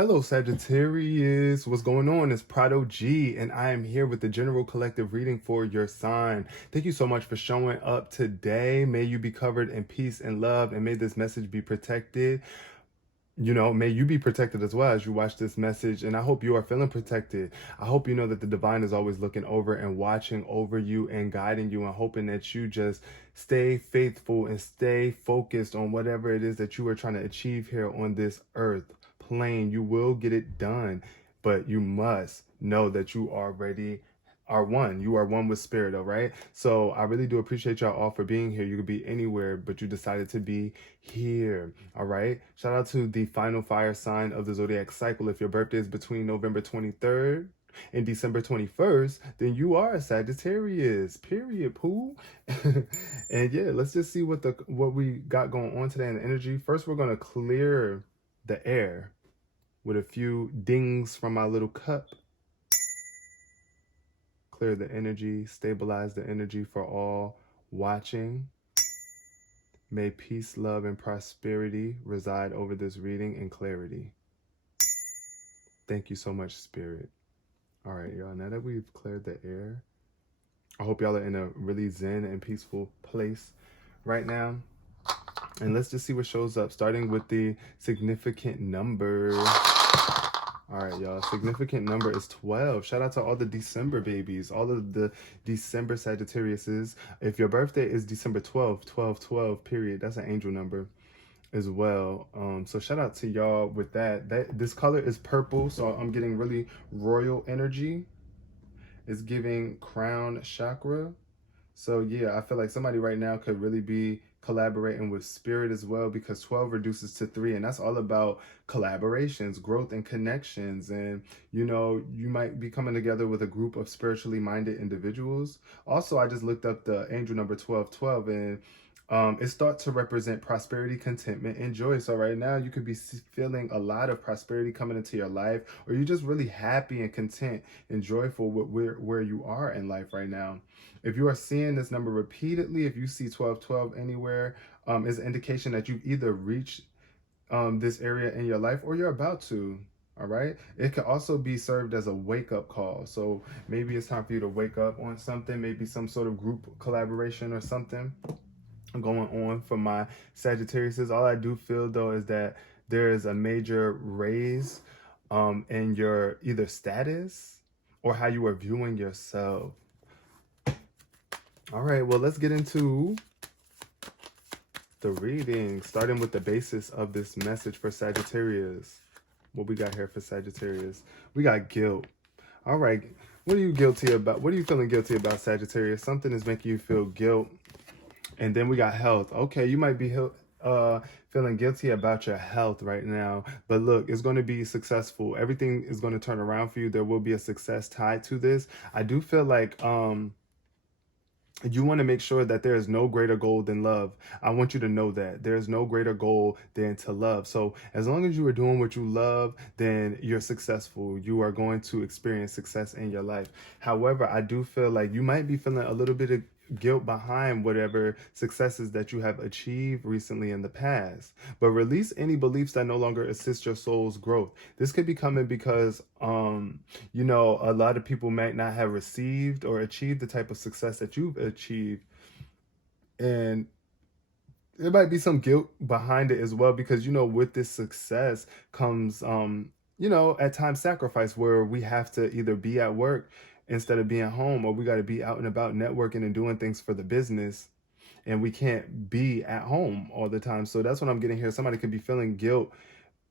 Hello, Sagittarius. What's going on? It's Prado G, and I am here with the general collective reading for your sign. Thank you so much for showing up today. May you be covered in peace and love, and may this message be protected. May you be protected as well as you watch this message, and I hope you are feeling protected. I hope you know that the divine is always looking over and watching over you and guiding you, and hoping that you just stay faithful and stay focused on whatever it is that you are trying to achieve here on this earth plane. You will get it done, but you must know that you already are one. You are one with spirit, all right? So I really do appreciate y'all all for being here. You could be anywhere, but you decided to be here, all right? Shout out to the final fire sign of the zodiac cycle. If your birthday is between November 23rd and December 21st, then you are a Sagittarius, period, poo. And yeah, let's just see what we got going on today in the energy. First, we're going to clear the air with a few dings from my little cup. Clear the energy, stabilize the energy for all watching. May peace, love, and prosperity reside over this reading in clarity. Thank you so much, Spirit. All right, y'all, now that we've cleared the air, I hope y'all are in a really zen and peaceful place right now. And let's just see what shows up, starting with the significant number. All right, y'all. Significant number is 12. Shout out to all the December babies, all of the December Sagittariuses. If your birthday is December 12th, 12, period, that's an angel number as well. So shout out to y'all with that. This color is purple, so I'm getting really royal energy. It's giving crown chakra. So yeah, I feel like somebody right now could really be collaborating with spirit as well, because 12 reduces to 3, and that's all about collaborations, growth, and connections. And you might be coming together with a group of spiritually minded individuals. Also, I just looked up the angel number 1212, and it's thought to represent prosperity, contentment, and joy. So right now you could be feeling a lot of prosperity coming into your life, or you're just really happy and content and joyful with where you are in life right now. If you are seeing this number repeatedly, if you see 1212 anywhere, is an indication that you've either reached this area in your life or you're about to. All right. It could also be served as a wake-up call. So maybe it's time for you to wake up on something, maybe some sort of group collaboration or something going on for my Sagittarius. All I do feel though is that there is a major raise in your either status or how you are viewing yourself. All right, well, let's get into the reading, starting with the basis of this message for Sagittarius. What we got here for Sagittarius? We got guilt. All right, what are you guilty about? What are you feeling guilty about, Sagittarius? Something is making you feel guilt. And then we got health. Okay, you might be feeling guilty about your health right now, but look, it's going to be successful. Everything is going to turn around for you. There will be a success tied to this. I do feel like you want to make sure that there is no greater goal than love. I want you to know that there is no greater goal than to love. So as long as you are doing what you love, then you're successful. You are going to experience success in your life. However, I do feel like you might be feeling a little bit of guilt behind whatever successes that you have achieved recently in the past, but release any beliefs that no longer assist your soul's growth. This could be coming because a lot of people might not have received or achieved the type of success that you've achieved, and there might be some guilt behind it as well, because with this success comes at times sacrifice, where we have to either be at work instead of being home, or we got to be out and about networking and doing things for the business, and we can't be at home all the time. So that's what I'm getting here. Somebody could be feeling guilt,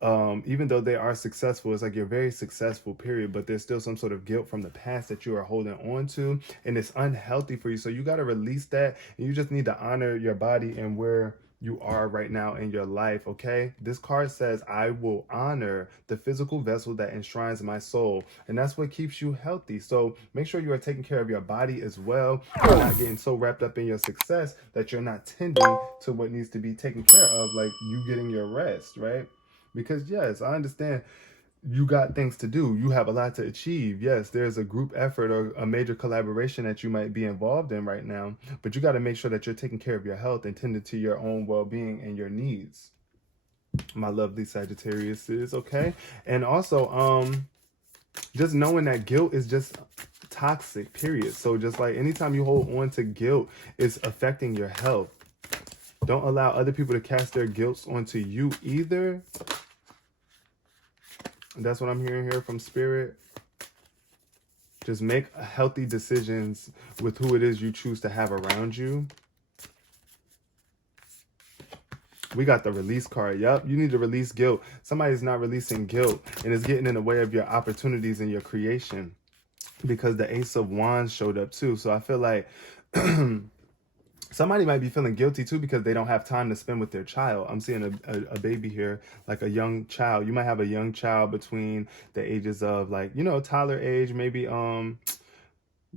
even though they are successful. It's like you're very successful, period, but there's still some sort of guilt from the past that you are holding on to, and it's unhealthy for you. So you got to release that, and you just need to honor your body and where you are right now in your life. Okay, this card says, I will honor the physical vessel that enshrines my soul, and that's what keeps you healthy. So make sure you are taking care of your body as well. You're not getting so wrapped up in your success that you're not tending to what needs to be taken care of, like you getting your rest, right? Because yes, I understand you got things to do. You have a lot to achieve. Yes, there's a group effort or a major collaboration that you might be involved in right now, but you got to make sure that you're taking care of your health and tending to your own well-being and your needs. my lovely Sagittariuses, okay? And also, just knowing that guilt is just toxic, period. So just like anytime you hold on to guilt, it's affecting your health. Don't allow other people to cast their guilt onto you either. That's what I'm hearing here from Spirit. Just make healthy decisions with who it is you choose to have around you. We got the release card. Yep, you need to release guilt. Somebody's not releasing guilt, and it's getting in the way of your opportunities and your creation, because the Ace of Wands showed up too. So I feel like somebody might be feeling guilty too because they don't have time to spend with their child. I'm seeing a baby here, like a young child. You might have a young child between the ages of, like, you know, toddler age, maybe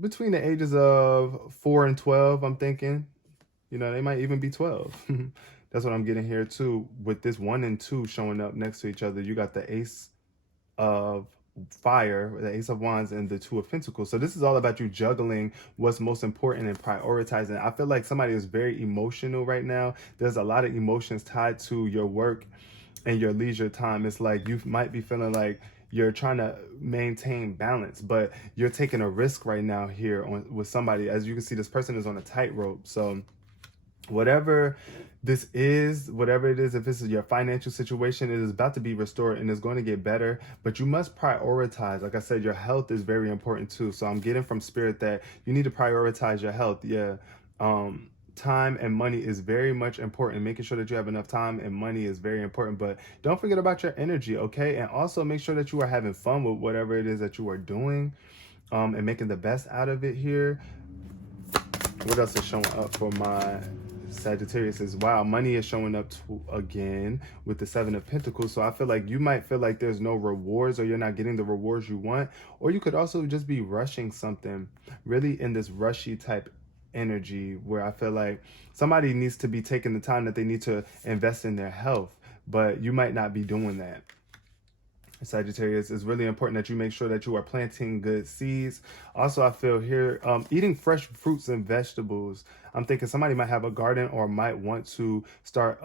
between the ages of 4 and 12, I'm thinking. You know, they might even be 12. That's what I'm getting here too. With this 1 and 2 showing up next to each other, you got the Ace of Fire, the Ace of Wands, and the 2 of Pentacles. So this is all about you juggling what's most important and prioritizing. I feel like somebody is very emotional right now. There's a lot of emotions tied to your work and your leisure time. It's like you might be feeling like you're trying to maintain balance, but you're taking a risk right now here with somebody. As you can see, this person is on a tightrope. So whatever this is, whatever it is, if this is your financial situation, it is about to be restored and it's going to get better, but you must prioritize. Like I said, your health is very important too. So I'm getting from Spirit that you need to prioritize your health. Yeah. Time and money is very much important. Making sure that you have enough time and money is very important, but don't forget about your energy, okay? And also make sure that you are having fun with whatever it is that you are doing, and making the best out of it here. What else is showing up for my Sagittarius is, wow, money is showing up again with the 7 of Pentacles. So I feel like you might feel like there's no rewards, or you're not getting the rewards you want, or you could also just be rushing something, really in this rushy type energy where I feel like somebody needs to be taking the time that they need to invest in their health, but you might not be doing that. Sagittarius, it's really important that you make sure that you are planting good seeds. Also, I feel here, eating fresh fruits and vegetables. I'm thinking somebody might have a garden or might want to start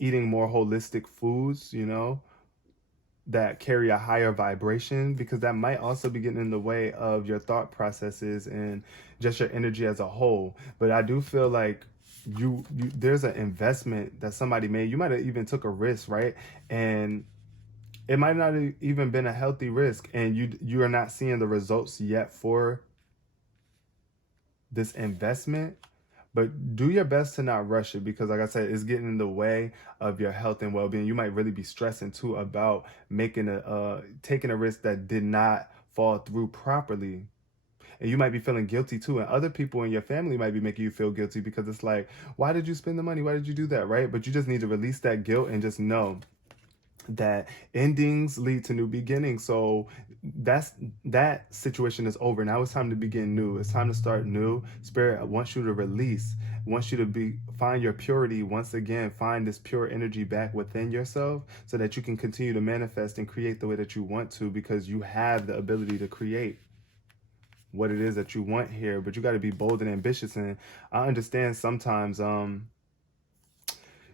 eating more holistic foods, you know, that carry a higher vibration, because that might also be getting in the way of your thought processes and just your energy as a whole. But I do feel like you there's an investment that somebody made. You might have even took a risk, right? And it might not have even been a healthy risk, and you are not seeing the results yet for this investment. But do your best to not rush it, because like I said, it's getting in the way of your health and well-being. You might really be stressing too about making taking a risk that did not fall through properly. And you might be feeling guilty too, and other people in your family might be making you feel guilty, because it's like, why did you spend the money? Why did you do that, right? But you just need to release that guilt and just know that endings lead to new beginnings. So that situation is over. Now it's time to begin new. It's time to start new. Spirit wants you to release, wants you to find your purity once again, find this pure energy back within yourself, so that you can continue to manifest and create the way that you want to, because you have the ability to create what it is that you want here. But you got to be bold and ambitious. And I understand sometimes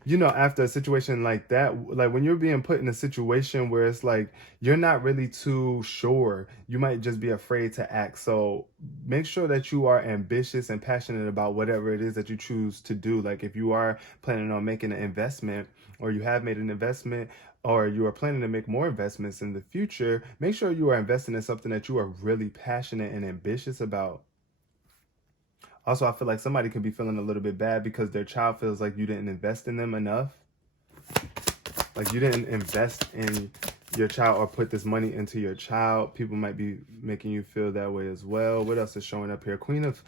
you know, after a situation like that, like when you're being put in a situation where it's like you're not really too sure, you might just be afraid to act. So make sure that you are ambitious and passionate about whatever it is that you choose to do. Like if you are planning on making an investment, or you have made an investment, or you are planning to make more investments in the future, make sure you are investing in something that you are really passionate and ambitious about. Also, I feel like somebody could be feeling a little bit bad because their child feels like you didn't invest in them enough. Like you didn't invest in your child or put this money into your child. People might be making you feel that way as well. What else is showing up here? Queen of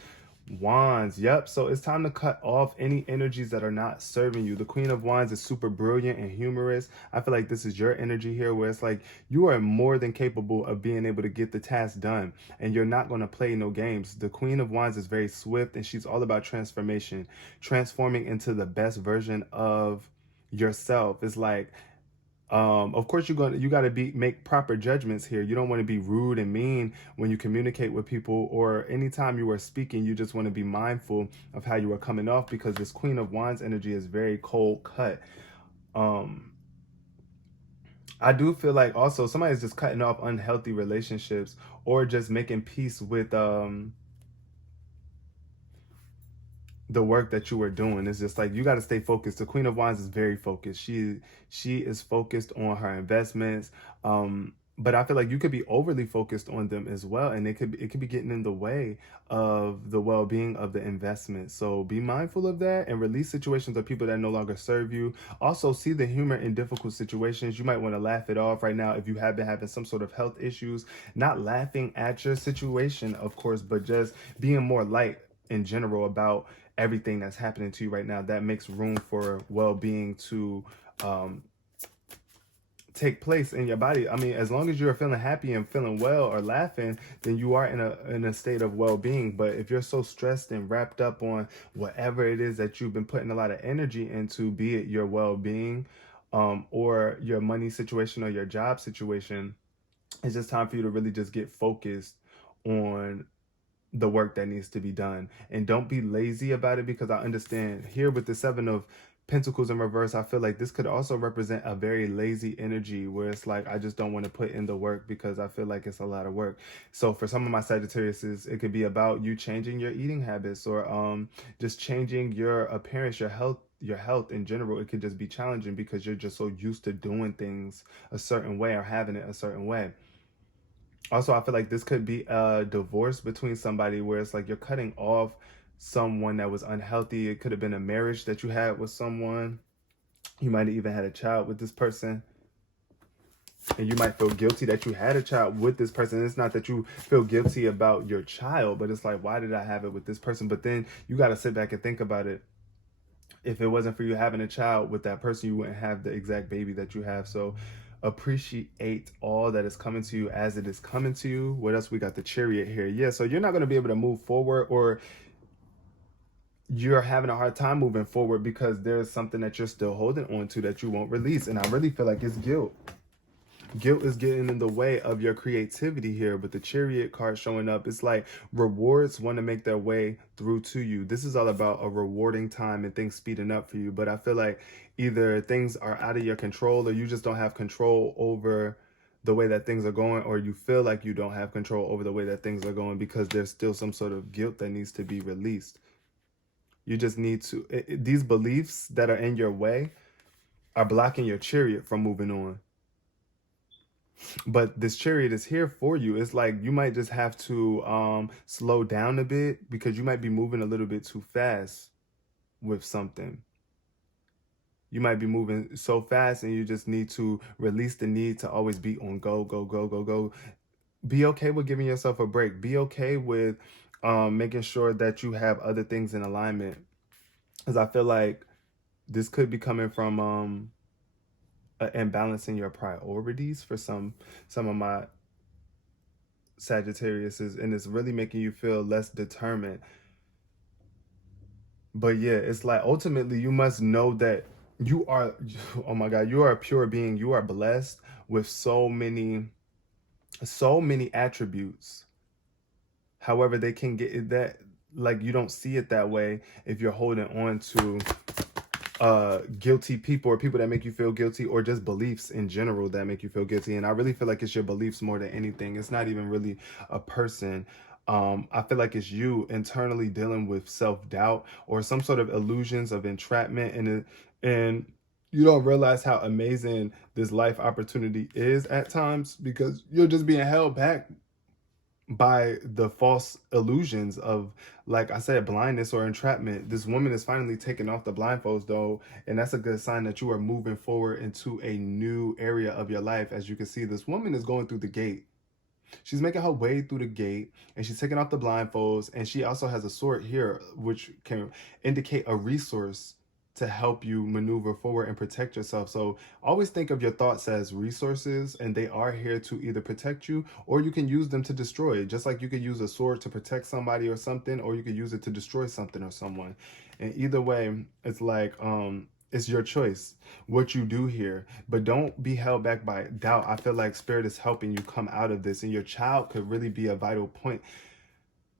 Wands. Yep. So it's time to cut off any energies that are not serving you. The Queen of Wands is super brilliant and humorous. I feel like this is your energy here, where it's like you are more than capable of being able to get the task done, and you're not going to play no games. The Queen of Wands is very swift, and she's all about transformation, transforming into the best version of yourself. It's like, of course, you got to make proper judgments here. You don't want to be rude and mean when you communicate with people, or anytime you are speaking. You just want to be mindful of how you are coming off, because this Queen of Wands energy is very cold cut. I do feel like also somebody's just cutting off unhealthy relationships or just making peace with the work that you were doing. It's just like you got to stay focused. The Queen of Wands is very focused. She is focused on her investments. But I feel like you could be overly focused on them as well, and it could be getting in the way of the well-being of the investment. So be mindful of that and release situations of people that no longer serve you. Also, see the humor in difficult situations. You might want to laugh it off right now if you have been having some sort of health issues. Not laughing at your situation, of course, but just being more light in general about everything that's happening to you right now. That makes room for well-being to take place in your body. I mean, as long as you're feeling happy and feeling well or laughing, then you are in a state of well-being. But if you're so stressed and wrapped up on whatever it is that you've been putting a lot of energy into, be it your well-being or your money situation or your job situation, it's just time for you to really just get focused on the work that needs to be done, and don't be lazy about it, because I understand here with the Seven of Pentacles in reverse, I feel like this could also represent a very lazy energy where it's like I just don't want to put in the work because I feel like it's a lot of work. So for some of my Sagittariuses, it could be about you changing your eating habits or just changing your appearance, your health in general. It could just be challenging because you're just so used to doing things a certain way or having it a certain way. Also, I feel like this could be a divorce between somebody where it's like you're cutting off someone that was unhealthy. It could have been a marriage that you had with someone. You might have even had a child with this person. And you might feel guilty that you had a child with this person. It's not that you feel guilty about your child, but it's like, why did I have it with this person? But then you got to sit back and think about it. If it wasn't for you having a child with that person, you wouldn't have the exact baby that you have. So appreciate all that is coming to you as it is coming to you. What else? We got the Chariot here. Yeah, so you're not going to be able to move forward, or you're having a hard time moving forward because there's something that you're still holding on to that you won't release. And I really feel like it's guilt. Guilt is getting in the way of your creativity here, but the Chariot card showing up, it's like rewards want to make their way through to you. This is all about a rewarding time and things speeding up for you. But I feel like either things are out of your control or you just don't have control over the way that things are going, or you feel like you don't have control over the way that things are going because there's still some sort of guilt that needs to be released. You just need to, these beliefs that are in your way are blocking your Chariot from moving on. But this Chariot is here for you. It's like you might just have to slow down a bit because you might be moving a little bit too fast with something. You might be moving so fast and you just need to release the need to always be on go, go, go, go, go. Be okay with giving yourself a break. Be okay with making sure that you have other things in alignment. Because I feel like this could be coming from and balancing your priorities for some of my Sagittarius, and it's really making you feel less determined. But yeah, it's like ultimately you must know that you are, oh my God, you are a pure being. You are blessed with so many attributes. However, they can get that, like, you don't see it that way if you're holding on to guilty people or people that make you feel guilty, or just beliefs in general that make you feel guilty. And I really feel like it's your beliefs more than anything. It's not even really a person. I feel like it's you internally dealing with self-doubt or some sort of illusions of entrapment, and you don't realize how amazing this life opportunity is at times because you're just being held back by the false illusions of, like I said, blindness or entrapment. This woman is finally taking off the blindfolds though, and that's a good sign that you are moving forward into a new area of your life. As you can see, this woman is going through the gate. She's making her way through the gate and she's taking off the blindfolds, and she also has a sword here which can indicate a resource to help you maneuver forward and protect yourself. So always think of your thoughts as resources, and they are here to either protect you or you can use them to destroy it. Just like you could use a sword to protect somebody or something, or you could use it to destroy something or someone. And either way, it's like it's your choice what you do here, but don't be held back by doubt. I feel like Spirit is helping you come out of this, and your child could really be a vital point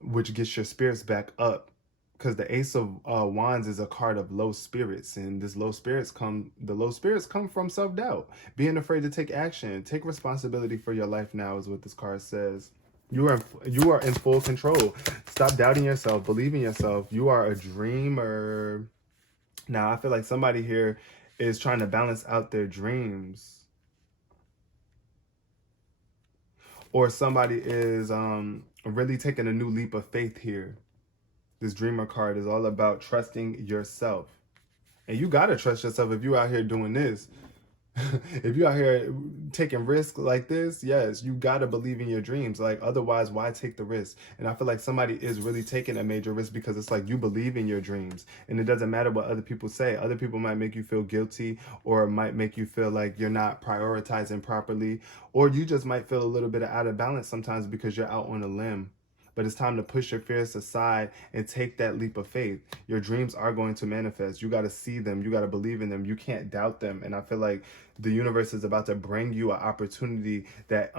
which gets your spirits back up because the Ace of Wands is a card of low spirits, and the low spirits come from self-doubt, being afraid to take action. Take responsibility for your life now is what this card says. You are in full control. Stop doubting yourself. Believe in yourself. You are a dreamer. Now, I feel like somebody here is trying to balance out their dreams, or somebody is really taking a new leap of faith here. This dreamer card is all about trusting yourself. And you got to trust yourself if you out here doing this. If you out here taking risks like this, yes, you got to believe in your dreams. Like, otherwise, why take the risk? And I feel like somebody is really taking a major risk because it's like you believe in your dreams. And it doesn't matter what other people say. Other people might make you feel guilty, or might make you feel like you're not prioritizing properly. Or you just might feel a little bit out of balance sometimes because you're out on a limb. But it's time to push your fears aside and take that leap of faith. Your dreams are going to manifest. You got to see them. You got to believe in them. You can't doubt them. And I feel like the universe is about to bring you an opportunity that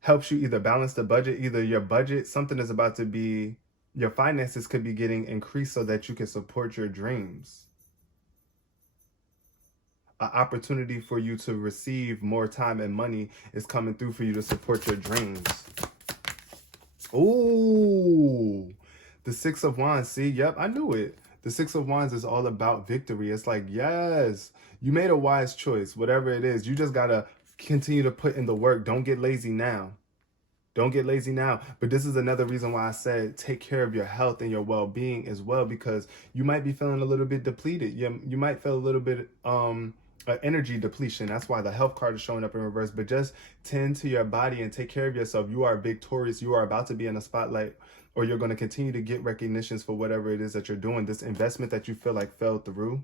helps you either balance the budget, either your budget, something is about to be, your finances could be getting increased so that you can support your dreams. An opportunity for you to receive more time and money is coming through for you to support your dreams. Oh, the Six of Wands. See, yep, I knew it. The Six of Wands is all about victory. It's like, yes, you made a wise choice, whatever it is. You just got to continue to put in the work. Don't get lazy now. Don't get lazy now. But this is another reason why I said take care of your health and your well-being as well, because you might be feeling a little bit depleted. You might feel a little bit energy depletion. That's why the health card is showing up in reverse. But just tend to your body and take care of yourself. You are victorious. You are about to be in a spotlight, or you're going to continue to get recognitions for whatever it is that you're doing. This investment that you feel like fell through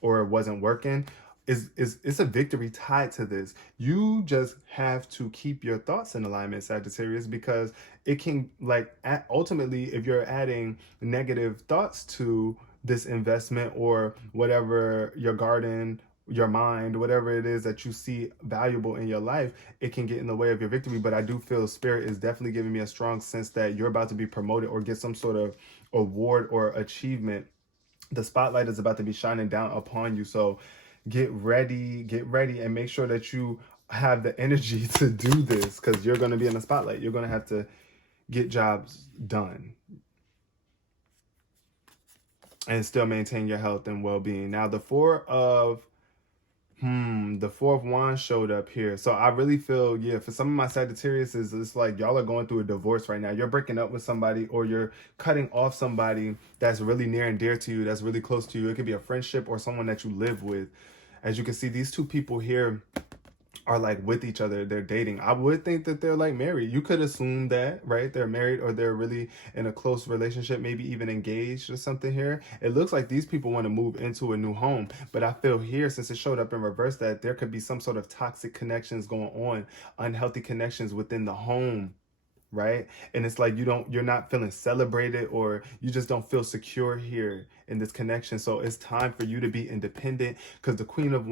or it wasn't working, it's a victory tied to this. You just have to keep your thoughts in alignment, Sagittarius, because it can, like, ultimately, if you're adding negative thoughts to this investment or whatever, your garden, your mind, whatever it is that you see valuable in your life, it can get in the way of your victory. But I do feel Spirit is definitely giving me a strong sense that you're about to be promoted or get some sort of award or achievement. The spotlight is about to be shining down upon you. So get ready, and make sure that you have the energy to do this, because you're going to be in the spotlight. You're going to have to get jobs done and still maintain your health and well-being. Now, the Four of Wands showed up here. So I really feel, yeah, for some of my Sagittarius, it's like y'all are going through a divorce right now. You're breaking up with somebody, or you're cutting off somebody that's really near and dear to you, that's really close to you. It could be a friendship or someone that you live with. As you can see, these two people here are like with each other. They're dating. I would think that they're like married. You could assume that, right? They're married, or they're really in a close relationship, maybe even engaged or something here. It looks like these people want to move into a new home. But I feel here, since it showed up in reverse, that there could be some sort of toxic connections going on, unhealthy connections within the home, right? And it's like you're not feeling celebrated, or you just don't feel secure here in this connection. So it's time for you to be independent, because the Queen of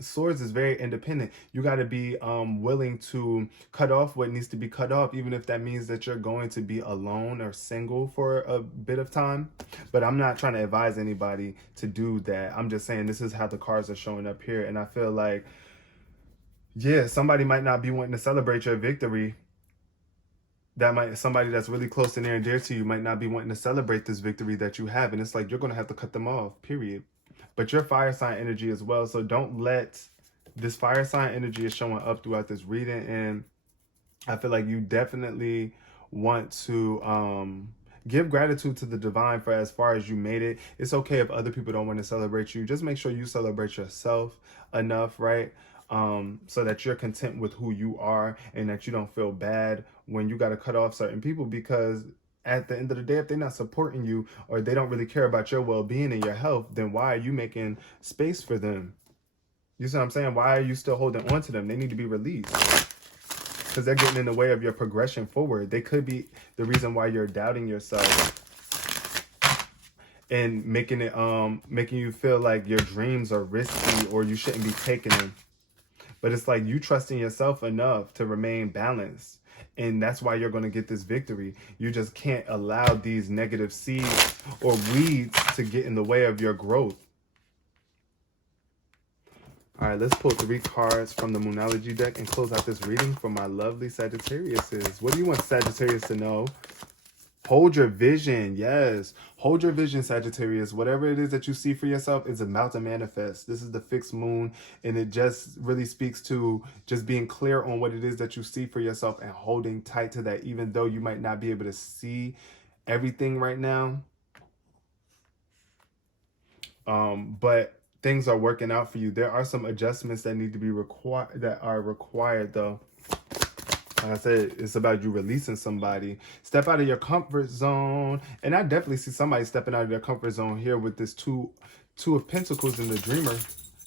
Swords is very independent. You got to be willing to cut off what needs to be cut off, even if that means that you're going to be alone or single for a bit of time. But I'm not trying to advise anybody to do that. I'm just saying this is how the cards are showing up here. And I feel like, yeah, somebody might not be wanting to celebrate your victory. Somebody that's really close and near and dear to you might not be wanting to celebrate this victory that you have. And it's like, you're going to have to cut them off, period. But your fire sign energy as well. So don't let this fire sign energy is showing up throughout this reading. And I feel like you definitely want to give gratitude to the divine for as far as you made it. It's okay if other people don't want to celebrate you. Just make sure you celebrate yourself enough, right? So that you're content with who you are, and that you don't feel bad when you got to cut off certain people, because at the end of the day, if they're not supporting you, or they don't really care about your well-being and your health, then why are you making space for them? You see what I'm saying? Why are you still holding on to them? They need to be released, because they're getting in the way of your progression forward. They could be the reason why you're doubting yourself and making you feel like your dreams are risky or you shouldn't be taking them. But it's like you trusting yourself enough to remain balanced. And that's why you're going to get this victory. You just can't allow these negative seeds or weeds to get in the way of your growth. All right, let's pull 3 cards from the Moonology deck and close out this reading for my lovely Sagittariuses. What do you want Sagittarius to know? Hold your vision. Yes. Hold your vision, Sagittarius. Whatever it is that you see for yourself is about to manifest. This is the fixed moon, and it just really speaks to just being clear on what it is that you see for yourself and holding tight to that, even though you might not be able to see everything right now. But things are working out for you. There are some adjustments that need to be required though. Like I said, it's about you releasing somebody. Step out of your comfort zone. And I definitely see somebody stepping out of their comfort zone here with this two of Pentacles in the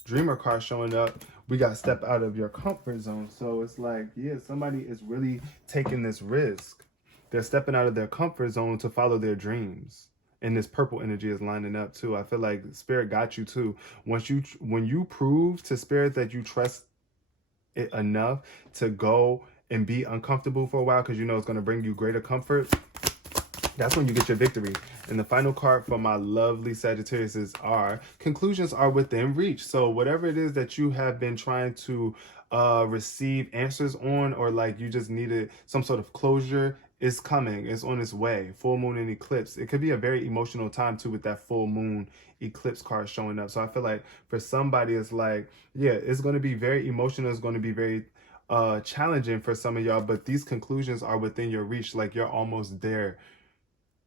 Dreamer card showing up. We got step out of your comfort zone. So it's like, yeah, somebody is really taking this risk. They're stepping out of their comfort zone to follow their dreams. And this purple energy is lining up too. I feel like Spirit got you too. When you prove to Spirit that you trust it enough to go and be uncomfortable for a while, because you know it's going to bring you greater comfort, that's when you get your victory. And the final card for my lovely Sagittarius are conclusions are within reach. So whatever it is that you have been trying to receive answers on, or like you just needed some sort of closure, is coming. It's on its way. Full moon and eclipse. It could be a very emotional time too with that full moon eclipse card showing up. So I feel like for somebody, it's like, yeah, it's going to be very emotional. It's going to be very challenging for some of y'all, but these conclusions are within your reach. Like you're almost there.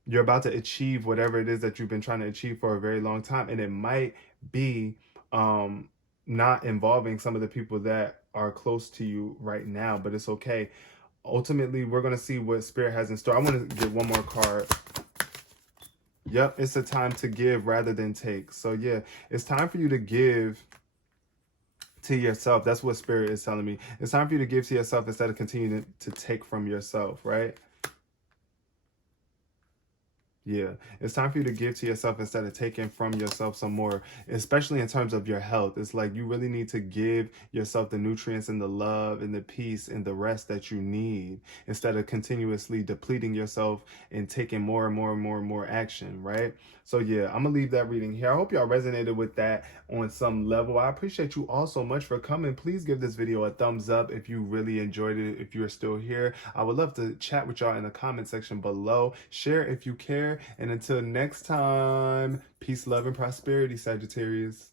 You're about to achieve whatever it is that you've been trying to achieve for a very long time. And it might be not involving some of the people that are close to you right now, but it's okay. Ultimately, we're going to see what Spirit has in store. I want to get one more card. Yep, it's a time to give rather than take. So yeah, it's time for you to give to yourself. That's what Spirit is telling me. It's time for you to give to yourself instead of continuing to take from yourself, right? Yeah, it's time for you to give to yourself instead of taking from yourself some more, especially in terms of your health. It's like you really need to give yourself the nutrients and the love and the peace and the rest that you need instead of continuously depleting yourself and taking more and more and more and more action, right? So yeah, I'm going to leave that reading here. I hope y'all resonated with that on some level. I appreciate you all so much for coming. Please give this video a thumbs up if you really enjoyed it. If you're still here, I would love to chat with y'all in the comment section below. Share if you care. And until next time, peace, love, and prosperity, Sagittarius.